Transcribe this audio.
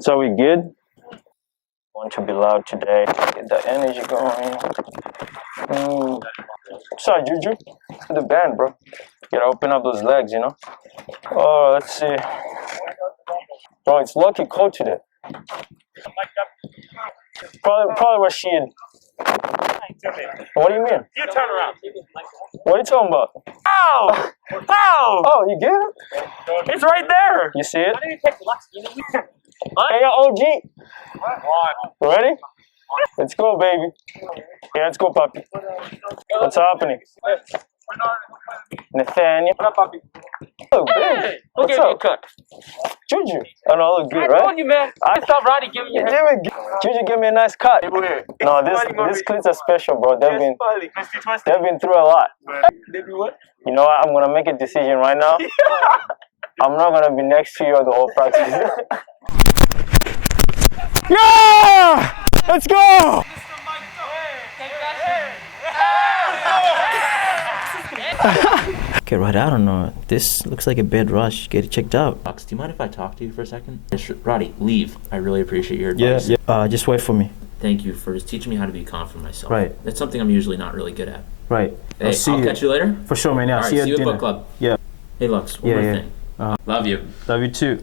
So we good? Want to be loud today. Get the energy going. Sorry, Juju. To the band, bro. Gotta open up those legs, you know? Oh, let's see. Bro, it's lucky cold today. Probably Rashid. What do you mean? You turn around. What are you talking about? Ow! Ow! Oh, you get it? It's right there. You see it? Why did you take Luckson? Hey, OG. Ready? Let's go, baby. Yeah, let's go, puppy. What's happening? Nathaniel. What up, puppy? Oh, baby. Hey, What's give me a up? cut. Juju. I know, I look good, I right? told you, man. I stop Roddy giving you Juju, give me a nice cut. No, this clips are special, bro. They've been through a lot. They do what? You know what? I'm gonna make a decision right now. I'm not gonna be next to you the whole practice. Yeah! Let's go! Okay, right, I don't know. This looks like a bad rush. Get it checked out. Lux, do you mind if I talk to you for a second? Roddy, leave. I really appreciate your advice. Yeah. Just wait for me. Thank you for teaching me how to be confident myself. Right. That's something I'm usually not really good at. Right. Hey, I'll catch you later. For sure, man. Yeah, All right, see you at book club. Yeah. Hey, Lux, one more thing. Love you. Love you too.